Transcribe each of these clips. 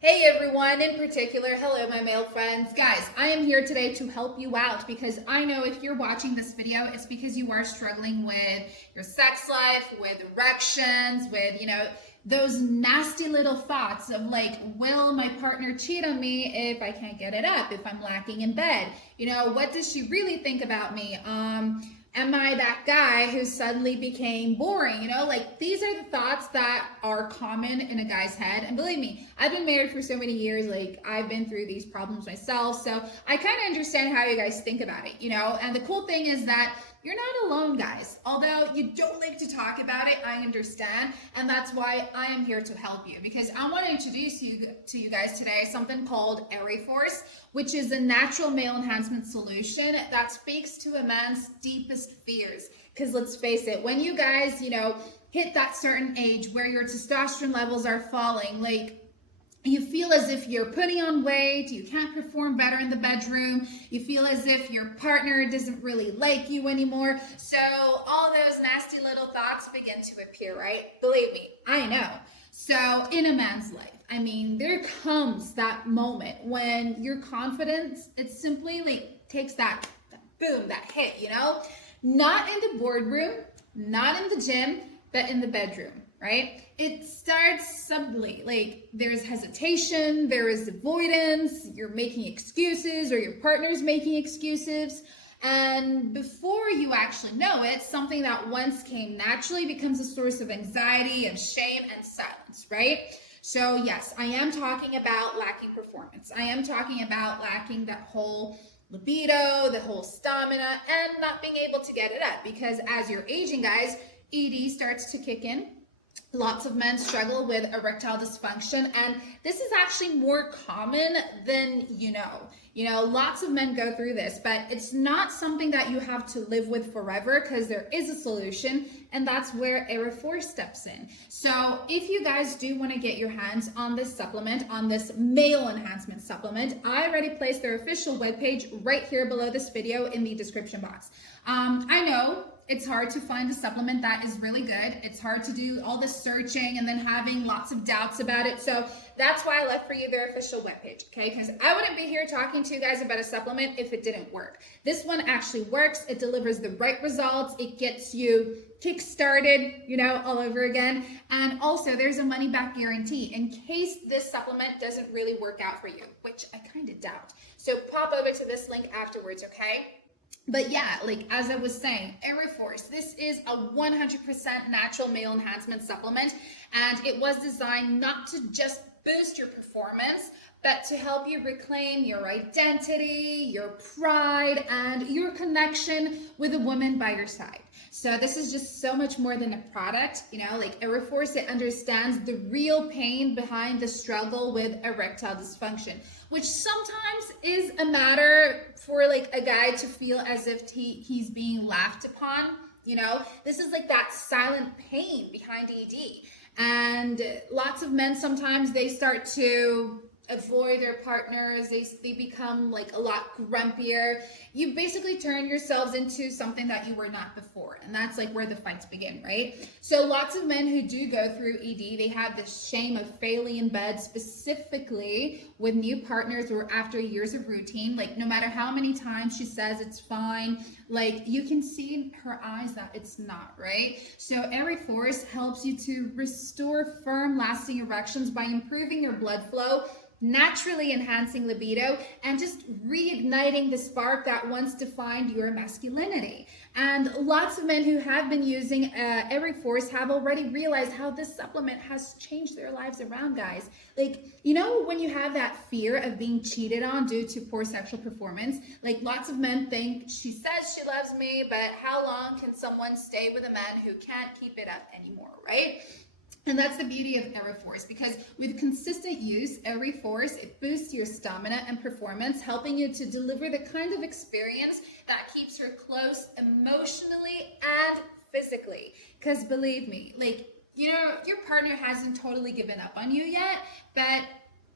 Hey everyone, in particular, hello my male friends. Guys, I am here today to help you out because I know if you're watching this video, it's because you are struggling with your sex life, with erections, with, those nasty little thoughts of like, will my partner cheat on me if I can't get it up, if I'm lacking in bed? What does she really think about me? Am I that guy who suddenly became boring? These are the thoughts that are common in a guy's head. And believe me, I've been married for so many years. I've been through these problems myself. So I kind of understand how you guys think about it, And the cool thing is that you're not alone, guys. Although you don't like to talk about it, I understand. And that's why I am here to help you, because I want to introduce to you guys today something called Ereforce, which is a natural male enhancement solution that speaks to a man's deepest fears. Because let's face it, when you guys, hit that certain age where your testosterone levels are falling, you feel as if you're putting on weight, you can't perform better in the bedroom, you feel as if your partner doesn't really like you anymore. So all those nasty little thoughts begin to appear, right? Believe me, I know. So in a man's life, there comes that moment when your confidence, it simply takes that boom, that hit, Not in the boardroom, not in the gym, but in the bedroom, right? It starts subtly, there's hesitation, there is avoidance, you're making excuses or your partner's making excuses. And before you actually know it, something that once came naturally becomes a source of anxiety and shame and silence, right? So yes, I am talking about lacking performance. I am talking about lacking that whole libido, the whole stamina, and not being able to get it up. Because as you're aging, guys, ED starts to kick in. Lots of men struggle with erectile dysfunction, and this is actually more common than you know. Lots of men go through this, but it's not something that you have to live with forever, because there is a solution, and that's where Ereforce steps in. So if you guys do want to get your hands on this supplement, on this male enhancement supplement, I already placed their official webpage right here below this video in the description box. I know it's hard to find a supplement that is really good. It's hard to do all this searching and then having lots of doubts about it. So that's why I left for you their official webpage, okay? Because I wouldn't be here talking to you guys about a supplement if it didn't work. This one actually works. It delivers the right results. It gets you kick-started, all over again. And also there's a money-back guarantee in case this supplement doesn't really work out for you, which I kind of doubt. So pop over to this link afterwards, okay? But yeah, as I was saying, Ereforce, this is a 100% natural male enhancement supplement, and it was designed not to just boost your performance, but to help you reclaim your identity, your pride, and your connection with a woman by your side. So this is just so much more than a product, Ereforce, it understands the real pain behind the struggle with erectile dysfunction, which sometimes is a matter for a guy to feel as if he's being laughed upon. This is that silent pain behind ED. And lots of men, sometimes they start to avoid their partners. They become a lot grumpier. You basically turn yourselves into something that you were not before, and that's where the fights begin, right? So lots of men who do go through ED, they have this shame of failing in bed, specifically with new partners or after years of routine. No matter how many times she says it's fine, you can see in her eyes that it's not, right? So Ereforce helps you to restore firm, lasting erections by improving your blood flow, naturally enhancing libido, and just reigniting the spark that once defined your masculinity. And lots of men who have been using Ereforce have already realized how this supplement has changed their lives around, guys. When you have that fear of being cheated on due to poor sexual performance, lots of men think, she says she loves me, but how long can someone stay with a man who can't keep it up anymore, right? And that's the beauty of Ereforce, because with consistent use, Ereforce, it boosts your stamina and performance, helping you to deliver the kind of experience that keeps her close emotionally and physically. Because believe me, your partner hasn't totally given up on you yet, but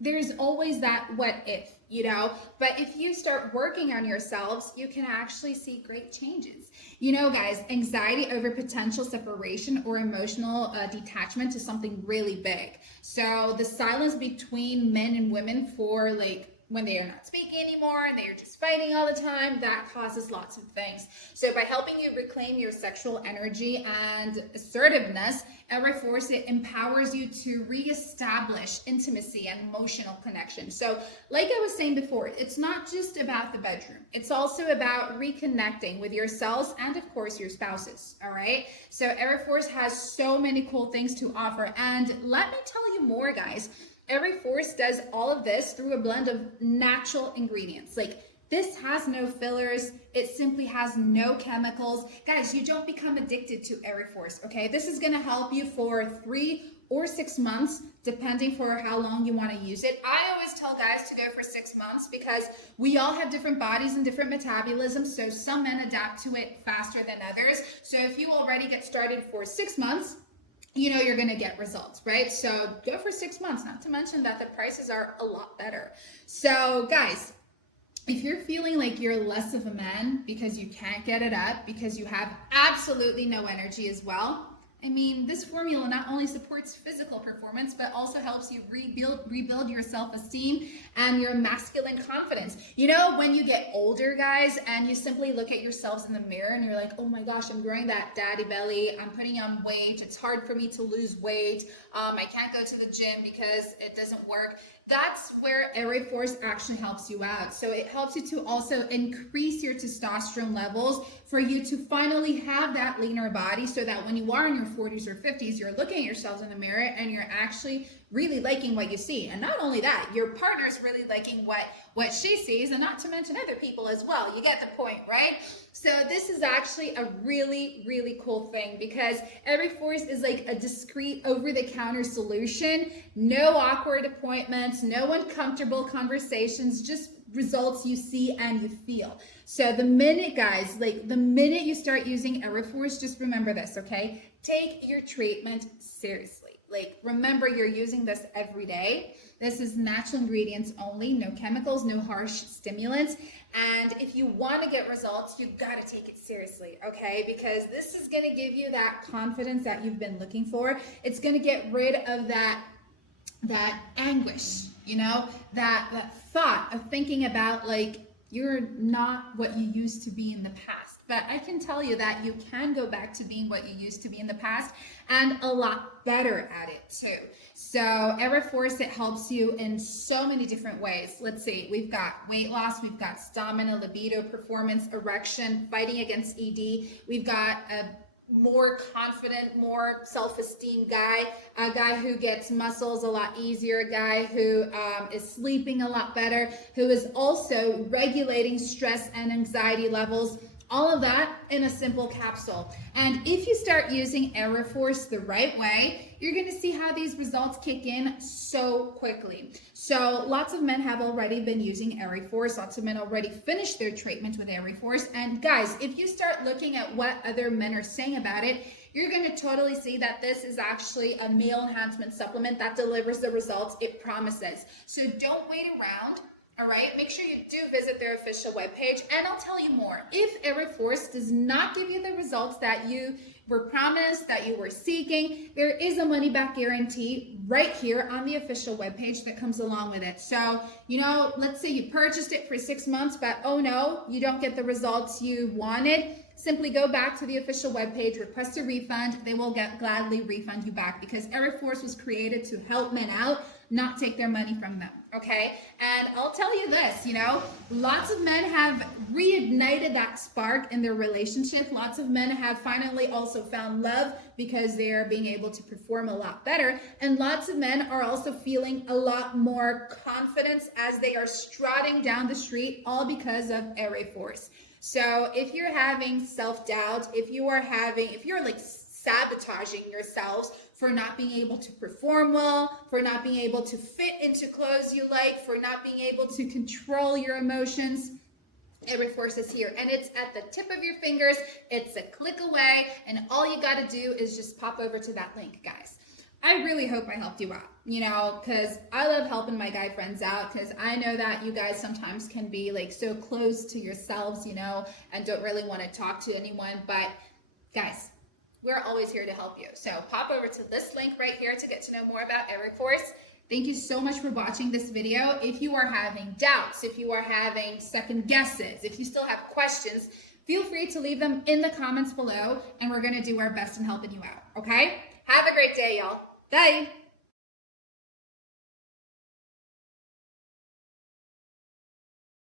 there's always that what if, you know, but if you start working on yourselves, you can actually see great changes. You know, guys, anxiety over potential separation or emotional detachment is something really big. So the silence between men and women for like when they are not speaking anymore and they are just fighting all the time, that causes lots of things. So by helping you reclaim your sexual energy and assertiveness, Ereforce, it empowers you to reestablish intimacy and emotional connection. So like I was saying before, it's not just about the bedroom. It's also about reconnecting with yourselves and of course your spouses, all right? So Ereforce has so many cool things to offer. And let me tell you more, guys. Ereforce does all of this through a blend of natural ingredients. Like this has no fillers. It simply has no chemicals. Guys, you don't become addicted to Ereforce, okay? This is gonna help you for 3 or 6 months, depending for how long you wanna use it. I always tell guys to go for 6 months because we all have different bodies and different metabolisms, so some men adapt to it faster than others. So if you already get started for 6 months, you know you're going to get results, right? So go for 6 months, not to mention that the prices are a lot better. So guys, if you're feeling like you're less of a man because you can't get it up, because you have absolutely no energy as well, I mean, this formula not only supports physical performance, but also helps you rebuild your self-esteem and your masculine confidence. You know, when you get older, guys, and you simply look at yourselves in the mirror and you're like, oh my gosh, I'm growing that daddy belly. I'm putting on weight. It's hard for me to lose weight. I can't go to the gym because it doesn't work. That's where Ereforce actually helps you out. So it helps you to also increase your testosterone levels for you to finally have that leaner body so that when you are in your 40s or 50s, you're looking at yourselves in the mirror and you're actually really liking what you see. And not only that, your partner's really liking what she sees, and not to mention other people as well. You get the point, right? So this is actually a really, really cool thing because Ereforce is like a discreet over-the-counter solution. No awkward appointments, no uncomfortable conversations, just results you see and you feel. So the minute, guys, like the minute you start using Ereforce, just remember this, okay? Take your treatment seriously. Like, remember, you're using this every day. This is natural ingredients only, no chemicals, no harsh stimulants. And if you want to get results, you got to take it seriously, okay? Because this is going to give you that confidence that you've been looking for. It's going to get rid of that anguish, you know, that thought of thinking about like you're not what you used to be in the past. But I can tell you that you can go back to being what you used to be in the past and a lot better at it too. So Ereforce, it helps you in so many different ways. Let's see, we've got weight loss, we've got stamina, libido, performance, erection, fighting against ED. We've got a more confident, more self-esteem guy, a guy who gets muscles a lot easier, a guy who is sleeping a lot better, who is also regulating stress and anxiety levels. All of that in a simple capsule. And if you start using Ereforce the right way, you're going to see how these results kick in so quickly. So lots of men have already been using Ereforce. Lots of men already finished their treatment with Ereforce. And guys, if you start looking at what other men are saying about it, you're going to totally see that this is actually a male enhancement supplement that delivers the results it promises. So don't wait around. All right, make sure you do visit their official webpage, and I'll tell you more. If Ereforce does not give you the results that you were promised, that you were seeking, there is a money-back guarantee right here on the official webpage that comes along with it. So, you know, let's say you purchased it for 6 months, but oh no, you don't get the results you wanted. Simply go back to the official webpage, request a refund. They will gladly refund you back because Ereforce was created to help men out, not take their money from them, okay? And I'll tell you this, you know, lots of men have reignited that spark in their relationship. Lots of men have finally also found love because they are being able to perform a lot better. And lots of men are also feeling a lot more confidence as they are strutting down the street, all because of Ereforce. So if you're having self-doubt, if you're like sabotaging yourselves for not being able to perform well, for not being able to fit into clothes you like, for not being able to control your emotions, Ereforce is here, and it's at the tip of your fingers. It's a click away, and all you got to do is just pop over to that link, guys. I really hope I helped you out. you know, because I love helping my guy friends out, because I know that you guys sometimes can be like so close to yourselves, you know, and don't really want to talk to anyone. But guys, we're always here to help you. So pop over to this link right here to get to know more about Ereforce. Thank you so much for watching this video. If you are having doubts, if you are having second guesses, if you still have questions, feel free to leave them in the comments below, and we're going to do our best in helping you out, okay? Have a great day, y'all. Bye.